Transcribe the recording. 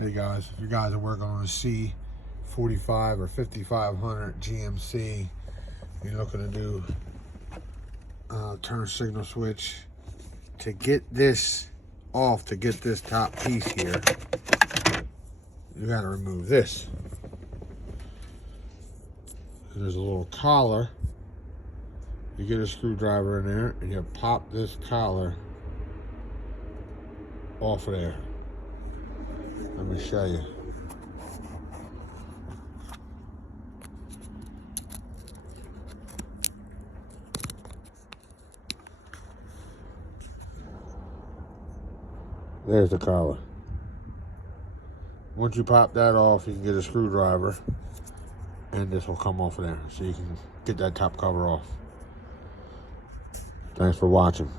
Hey guys, if you guys are working on a C45 or 5500 GMC, you're looking to do turn signal switch. To get this off, to get this top piece here, you gotta remove this. There's a little collar. You get a screwdriver in there and you pop this collar off of there. Let me show you. There's the collar. Once you pop that off, you can get a screwdriver and this will come off of there. So you can get that top cover off. Thanks for watching.